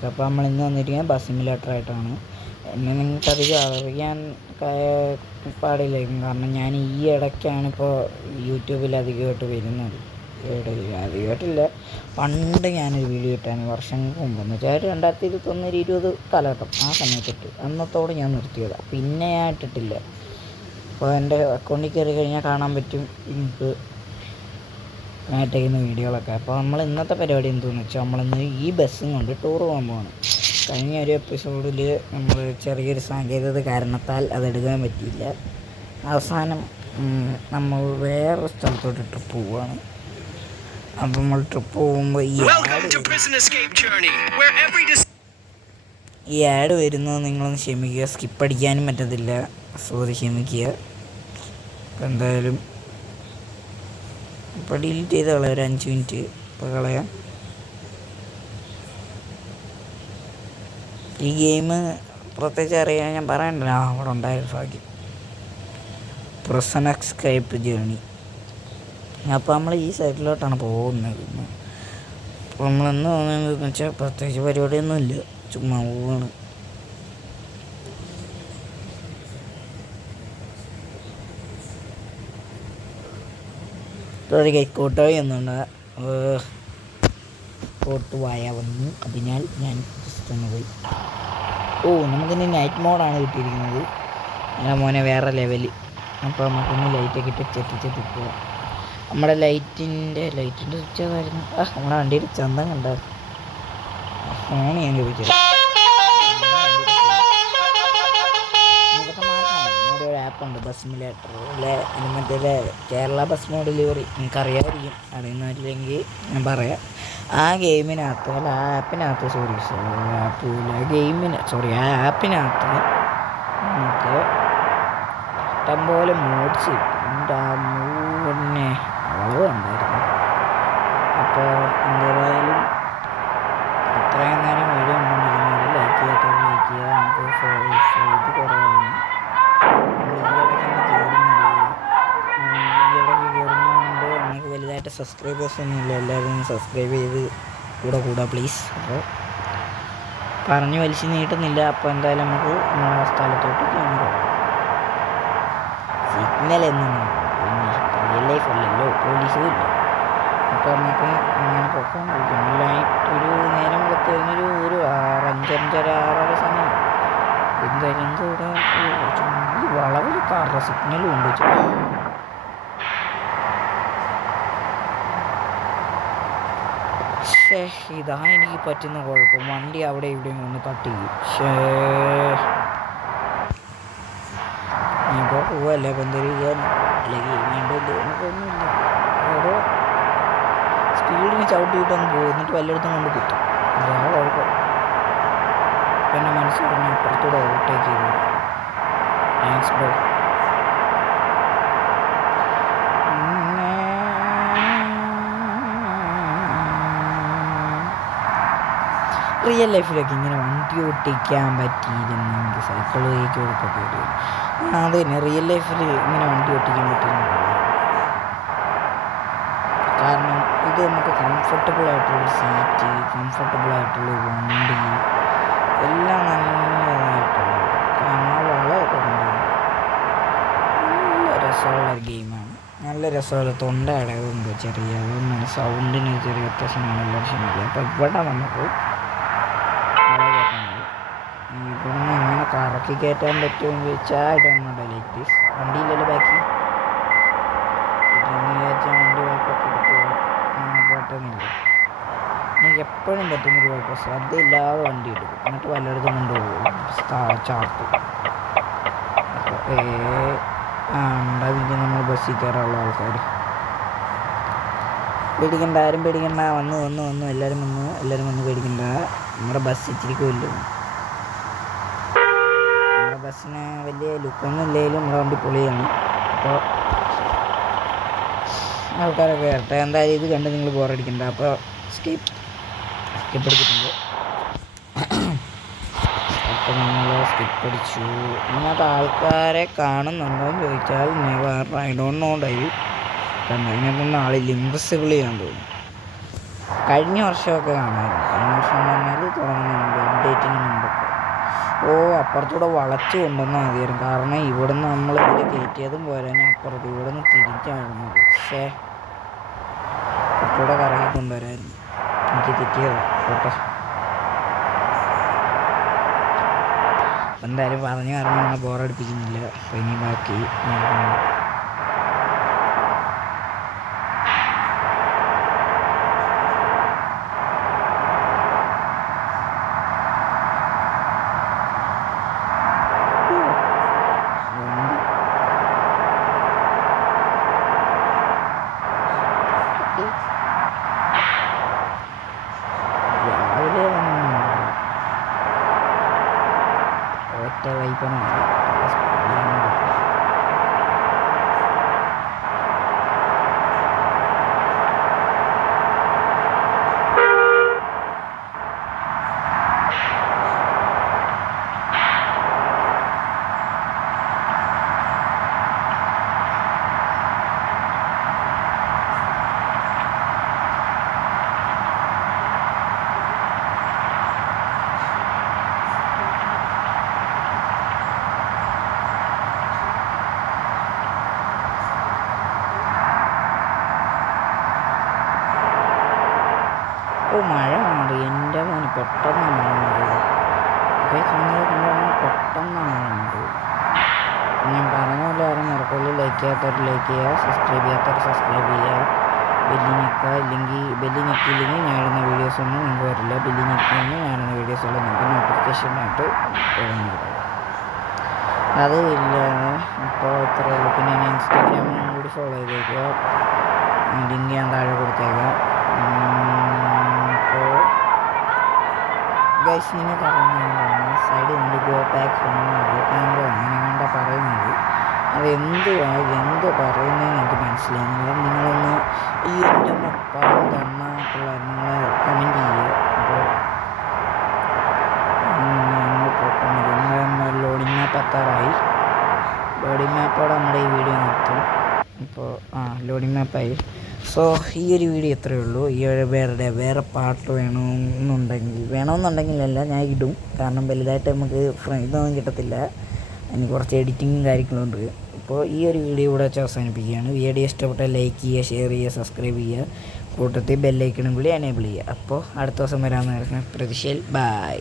കൂട്ടുകാർക്ക്. അപ്പോൾ നമ്മൾ ഇന്ന് വന്നിരിക്കുന്നത് ബസ് സിമുലേറ്ററായിട്ടാണ്. എന്നെ നിങ്ങൾക്കധികം അറിയാൻ പാടില്ലായിരിക്കും, കാരണം ഞാൻ ഈ ഇടയ്ക്കാണ് ഇപ്പോൾ യൂട്യൂബിൽ അധികമായിട്ട് വരുന്നത്. അധികമായിട്ടില്ല, പണ്ട് ഞാനൊരു വീഡിയോ ഇട്ടാണ് വർഷങ്ങൾക്ക് മുമ്പ്, എന്ന് വെച്ചാൽ 2019-20 കാലഘട്ടം. ആ സമയത്തിട്ട് അന്നത്തോടെ ഞാൻ നിർത്തിയതാണ്. പിന്നെ ഞാൻ ഇട്ടിട്ടില്ല. അപ്പോൾ എൻ്റെ അക്കൗണ്ടിൽ കയറി കഴിഞ്ഞാൽ കാണാൻ പറ്റും നിങ്ങൾക്ക് ഞാൻ ഇട്ടേക്കുന്ന വീഡിയോകളൊക്കെ. അപ്പോൾ നമ്മൾ ഇന്നത്തെ പരിപാടി എന്തെന്ന് വെച്ചാൽ, നമ്മളിന്ന് ഈ ബസ്സും കൊണ്ട് ടൂർ പോകാൻ പോവാണ്. കഴിഞ്ഞ ഒരു എപ്പിസോഡിൽ നമ്മൾ ചെറിയൊരു സാങ്കേതിക കാരണത്താൽ അതെടുക്കാൻ പറ്റിയില്ല. അവസാനം നമ്മൾ വേറൊരു സ്ഥലത്തോട്ട് ട്രിപ്പ് പോവുകയാണ്. അപ്പം നമ്മൾ ട്രിപ്പ് പോകുമ്പോൾ ഈ ആഡ് വരുന്നത് നിങ്ങളൊന്ന് ക്ഷമിക്കുക, സ്കിപ്പ് അടിക്കാനും പറ്റത്തില്ല. സോറി, ക്ഷമിക്കുക. അപ്പം എന്തായാലും ഇപ്പോൾ ഡിലീറ്റ് ചെയ്ത് കളയാം, ഒരു 5 മിനിറ്റ് ഇപ്പോൾ കളയാം. ഈ ഗെയിം പ്രത്യേകിച്ച് അറിയാൻ ഞാൻ പറയണ്ടല്ലോ, അവിടെ ഉണ്ടായിരുന്നു ഭാഗ്യം. Present escape journey. അപ്പോൾ നമ്മൾ ഈ സൈഡിലോട്ടാണ് പോകുന്നത്. അപ്പോൾ നമ്മളെന്ന് പോകുന്നതെന്ന് വെച്ചാൽ പ്രത്യേകിച്ച് പരിപാടിയൊന്നുമില്ല, ചുമ്മാ പോവാണ്. ഒരു കോട്ടുവായി ഒന്നുണ്ട്, കോട്ടുവായ വന്നു, അതിനാൽ ഞാൻ ജസ്റ്റ് ഒന്ന് പോയി. നമുക്കിനി നൈറ്റ് മോഡാണ് കിട്ടിയിരിക്കുന്നത്. അല്ല മോനെ, വേറെ ലെവല്. അപ്പോൾ നമുക്കൊന്ന് ലൈറ്റൊക്കെ ഇട്ട് ചെത്തി പോവാം. നമ്മുടെ ലൈറ്റിൻ്റെ സ്വിച്ച് ഏതായിരുന്നു? നമ്മുടെ വണ്ടിയുടെ ചന്തം കണ്ടായിരുന്നു. ഫോൺ ഞാൻ ചോദിച്ചത് ഇതൊക്കെ മാറ്റണം. നമ്മുടെ ഒരു ആപ്പുണ്ട് ബസ് സിമുലേറ്റർ അല്ലെ, മറ്റേ കേരള ബസ് മോഡ് ഡെലിവറി, നിങ്ങൾക്കറിയാമായിരിക്കും. അറിയുന്നവരില്ലെങ്കിൽ ഞാൻ പറയാം. ആ ഗെയിമിനകത്ത് അല്ല, ആ ആപ്പിനകത്ത് ആ ആപ്പിനകത്ത് നമുക്ക് ഇഷ്ടംപോലെ മോഡ്സ് കിട്ടും. മുന്നേ അളവ് ഉണ്ടായിരുന്നു. അപ്പോൾ എന്തായാലും ഇത്രയും നേരം വീഡിയോ ഉണ്ടെന്നിരുന്നത് ലൈക്ക് ചെയ്യാത്തവർ ലൈക്ക് ചെയ്യുക. നമുക്ക് ഇത് കുറവാണ്. ഈ ഇടയ്ക്ക് കയറുന്നതുകൊണ്ട് നമുക്ക് വലുതായിട്ട് സബ്സ്ക്രൈബേഴ്സ് ഒന്നുമില്ല. എല്ലാവരും സബ്സ്ക്രൈബ് ചെയ്ത് കൂടെ പ്ലീസ്. അപ്പോൾ പറഞ്ഞു വലിച്ചു നീട്ടുന്നില്ല. അപ്പോൾ എന്തായാലും നമുക്ക് നമ്മുടെ സ്ഥലത്തോട്ട് കയറാം. സിഗ്നൽ എന്നും റിയൽ ലൈഫ് അല്ലല്ലോ, പോലീസും ഇല്ല. അപ്പോൾ നമുക്ക് അങ്ങനെ പൊക്കാൻ നല്ലതായിട്ടൊരു നേരം വെളുത്ത് കഴിഞ്ഞൊരു 5:30-6 സമയം. എന്തായാലും ഇവിടെ ഈ വളവിൽ കാറുടെ സിഗ്നലും ഉണ്ട്. ഇതാ എനിക്ക് പറ്റുന്ന കുഴപ്പം, വണ്ടി അവിടെ ഇവിടെയും ഒന്ന് തട്ടി. ഇപ്പോൾ പോവല്ല, അപ്പം എന്തെങ്കിലും ചെയ്യാൻ അല്ലെങ്കിൽ വേണ്ടത് നമുക്കൊന്നുമില്ല. ഓരോ സ്പീഡിന് ചവിട്ടിയിട്ടൊന്ന് പോകും, എന്നിട്ട് വല്ലയിടത്തും കൊണ്ട് കുത്തും. ഇതാ കുഴപ്പം. പിന്നെ മനസ്സ് പറഞ്ഞ അപ്പുറത്തൂടെ ഓവർടേക്ക് ചെയ്തു. Thanks bro. റിയൽ ലൈഫിലൊക്കെ ഇങ്ങനെ വണ്ടി ഓട്ടിക്കാൻ പറ്റിയിരുന്നെങ്കിൽ സൈക്കിളിലേക്ക് കൊടുക്കട്ടെ വരും. അത് തന്നെ, റിയൽ ലൈഫിൽ ഇങ്ങനെ വണ്ടി ഓട്ടിക്കാൻ പറ്റിയിരുന്നില്ല. കാരണം ഇത് നമുക്ക് കംഫർട്ടബിളായിട്ടുള്ളൊരു സീറ്റ്, കംഫർട്ടബിളായിട്ടുള്ളൊരു വണ്ടി, എല്ലാം നല്ലതായിട്ടുള്ളത്. കാരണം ആ വളമൊക്കെ കൊണ്ടുപോകും. നല്ല രസമുള്ളൊരു ഗെയിമാണ്. നല്ല രസമുള്ള തൊണ്ട അടവുണ്ട് ചെറിയ, അതുകൊണ്ടാണ് സൗണ്ടിന് ചെറിയ വ്യത്യാസമാണ്. എല്ലാം ക്ഷമിക്കുക. അപ്പോൾ ഇവിടെ നമുക്ക് ഇവിടുന്ന് എങ്ങനെ കറക്കി കയറ്റാൻ പറ്റുമെന്ന് ചോദിച്ചാൽ ഇടുന്നുണ്ടോ ലൈക്ക് ദിസ്. വണ്ടിയില്ലല്ലോ ബാക്കി, ഇതെന്ന് വിചാരിച്ചാൽ വണ്ടി ബാക്കൊക്കെ എടുക്കുക പറ്റുന്നില്ല. എനിക്ക് എപ്പോഴും പറ്റുന്നൊരു കുഴപ്പം, ശ്രദ്ധയില്ലാതെ വണ്ടി എടുക്കും, എന്നിട്ട് വല്ലയിടത്തും കൊണ്ടുപോകും ചാർത്ത്. ഉണ്ടാവില്ല നമ്മൾ ബസ്സിൽ കയറാനുള്ള ആൾക്കാർ. പേടിക്കണ്ട, ആരും പേടിക്കണ്ട. വന്നു എല്ലാവരും വന്ന് പേടിക്കണ്ട. നമ്മുടെ ബസ് ഇച്ചിരി കൊല്ലും. നമ്മുടെ ബസ്സിന് വലിയ ലുക്കൊന്നും ഇല്ലെങ്കിലും നമ്മുടെ വണ്ടി പൊളിയാണ്. അപ്പോൾ ആൾക്കാരൊക്കെ കയറട്ടെ. എന്തായാലും ഇത് കണ്ട് നിങ്ങൾ ബോറടിക്കണ്ട. അപ്പോൾ സ്കിപ്പ് അടിച്ചിട്ടുണ്ട്. അപ്പോൾ നമ്മൾ സ്കിപ്പ് അടിച്ചു. ഇതിനകത്ത് ആൾക്കാരെ കാണുന്നുണ്ടോ എന്ന് ചോദിച്ചാൽ never, I don't know die. ഇതിനകത്തൊന്നും ആളില്ല, ഇൻവിസിബിൾ ചെയ്യാൻ തോന്നുന്നു. കഴിഞ്ഞ വർഷമൊക്കെ കാണാമായിരുന്നു. കഴിഞ്ഞ വർഷം എന്ന് പറഞ്ഞാൽ തുടങ്ങുന്നതിന് മുമ്പ് അപ്പുറത്തൂടെ വളച്ച് കൊണ്ടുവന്നാൽ മതിയായിരുന്നു. കാരണം ഇവിടുന്ന് നമ്മൾ ഇതിൽ കയറ്റിയതും പോരാൻ അപ്പുറത്ത് ഇവിടുന്ന് തിരിച്ചായിരുന്നത്. പക്ഷേ കുറച്ചുകൂടെ കറങ്ങി കൊണ്ടുവരായിരുന്നു. എനിക്ക് തെറ്റിയത് കേട്ടോ. എന്തായാലും പറഞ്ഞു കാരണം നമ്മളെ ബോറടിപ്പിക്കുന്നില്ല. അപ്പോൾ ഇനി ബാക്കി രാവിലെ ഒറ്റ വൈപ്പനാണ്. മഴ മാറി. എൻ്റെ മോന് പെട്ടെന്ന് മഴ മാറിയത്. നിങ്ങൾ കണ്ടാൽ പെട്ടെന്നാണ് മഴ മാറിയത്. ഞാൻ പറഞ്ഞ പോലെ ആരും മറക്കല്. ലൈക്ക് ചെയ്യാത്തവർ ലൈക്ക് ചെയ്യുക, സബ്സ്ക്രൈബ് ചെയ്യാത്തവർ സബ്സ്ക്രൈബ് ചെയ്യുക, ബെല്ലി ഞെക്കുക. ഇല്ലെങ്കിൽ ബെല്ലി ഞെക്കിയില്ലെങ്കിൽ ഞാനിടുന്ന വീഡിയോസൊന്നും നിങ്ങൾക്ക് വരില്ല. ബെല്ലി ഞെക്കിയെങ്കിൽ ഞാനിടുന്ന വീഡിയോസുള്ള നിങ്ങൾക്ക് നോട്ടിഫിക്കേഷനായിട്ട് വരുന്നത്. അത് ഇല്ലാതെ ഇപ്പോൾ ഇത്രയേ ഉള്ളൂ. പിന്നെ ഞാൻ ഇൻസ്റ്റാഗ്രാമും കൂടി ഫോളോ ചെയ്തേക്കുക. ലിങ്ക് ഞാൻ താഴെ കൊടുത്തേക്കാം. അപ്പോൾ ഗൈസ് നിങ്ങൾക്ക് അറിയുന്നതാണ് സൈഡിൽ നിന്ന് ഗോ ബാക്ക് ഹോം അങ്ങനെ കണ്ട പറയുന്നത്. എന്ത് പറയുന്നതെന്ന് എനിക്ക് മനസ്സിലാകുന്നില്ല. നിങ്ങളൊന്ന് ഈ എൻ്റെ പറഞ്ഞു തന്നാൽ നിങ്ങൾ കമൻറ്റ് ചെയ്യുക. അപ്പോൾ ലോഡിംഗ് മാപ്പ് എത്താറായി. ലോഡിംഗ് മാപ്പോടെ നമ്മുടെ ഈ വീഡിയോ നിർത്തും. ഇപ്പോൾ ലോഡിംഗ് മാപ്പായി. സോ ഈ ഒരു വീഡിയോ ഇത്രയേ ഉള്ളൂ. ഈ ഒരു വേറെ പാട്ട് വേണമെന്നുണ്ടെങ്കിലല്ല ഞാൻ ഇടും. കാരണം വലുതായിട്ട് നമുക്ക് ഇതൊന്നും കിട്ടത്തില്ല. അതിന് കുറച്ച് എഡിറ്റിങ്ങും കാര്യങ്ങളും ഉണ്ട്. അപ്പോൾ ഈ ഒരു വീഡിയോ ഇവിടെ വെച്ച് അവസാനിപ്പിക്കുകയാണ്. വീഡിയോ ഇഷ്ടപ്പെട്ടാൽ ലൈക്ക് ചെയ്യുക, ഷെയർ ചെയ്യുക, സബ്സ്ക്രൈബ് ചെയ്യുക, കൂട്ടത്തിൽ ബെല്ലൈക്കണും കൂടി എനേബിൾ ചെയ്യുക. അപ്പോൾ അടുത്ത ദിവസം വരാമെന്ന് പ്രതീക്ഷയിൽ ബൈ.